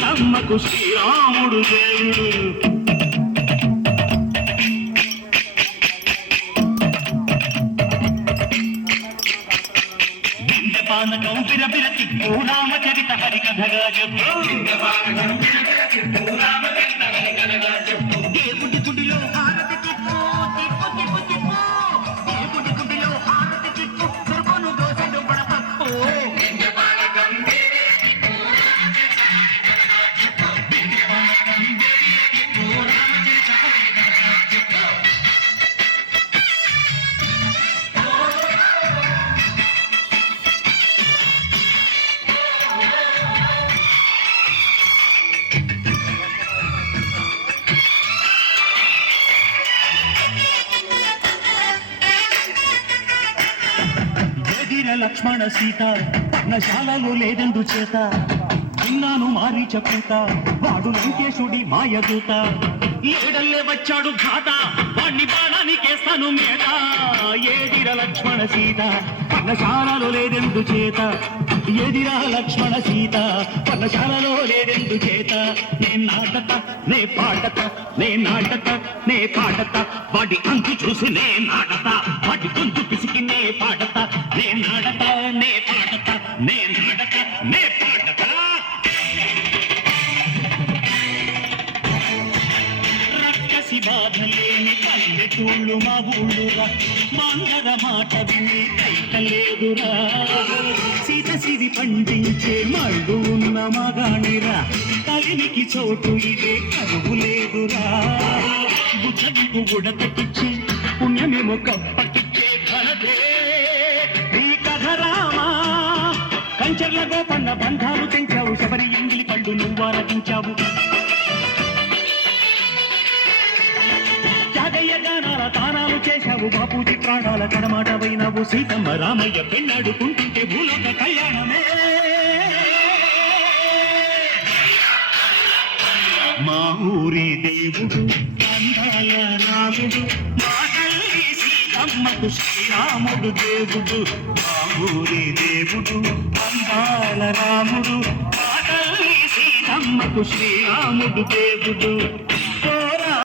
సీతమ్మకు శ్రీరాముడు దేవుడు. పానకం బిరబిర తిప్పు రామచరిత హరికథగా చెప్పు. దేవుడి గుడిలో హారతి తిప్పు తిప్పు తిప్పు తిప్పు. దేవుడి గుడిలో హారతి తిప్పు దొరకను దోసెడు పడపప్పు. లక్ష్మణ సీత పర్ణశాలలో లేదెందు చేత విన్నాను మారీచ పూత వాడు లంకేశుడి మాయదూత. ఏడల్లే వచ్చాడు ఘాట వాణ్ణి బాణానికేస్తాను మేట. ఏదిర లక్ష్మణ సీత పర్ణశాలలో లేదెందు చేత. ఏదిరా లక్ష్మణ సీత పర్ణశాలలో లేదెందు చేత. నే నాటత నే పాడత నే నాటత నే పాడత వాడి అంతు చూసి నే నాటత వాడి గొంతు పిసికి నే పాడత నే నాడత నే పాడత నే నాడత నే పాడత. రక్కసి బాధలేని పల్లెటూళ్ళు మా ఊళ్ళురా మంగళ మాట విని కైకలేదురా. సీత సిరి పండించే మళ్ళు ఉన్న మగాణిరా కలిమికి చోటు ఇదే కరువు లేదురా. బుద్ధకు ఉడతకిచ్చే పుణ్యమేమో కప్పకిచ్చే ఘనతే ఈ కథ రామా. కంచర్ల గోపన్న బంధాలు తెంచావు శబరి ఎంగిలి పళ్ళు నువ్వారగించావు. జాగయ్య గానాల తానాలు చేశావు బాపూజీ ప్రాణాల కడమాట పోయినావు. సీతమ్మ రామయ్య పెళ్ళాడుకుంటుంటే భూలోక కళ్యాణమే. మా ఊరి దేవుడు అందాల రాముడు మా తల్లి సీతమ్మకు శ్రీరాముడు దేవుడు. మా ఊరి దేవుడు అందాల రాముడు మా తల్లి సీతమ్మకు శ్రీరాముడు దేవుడు.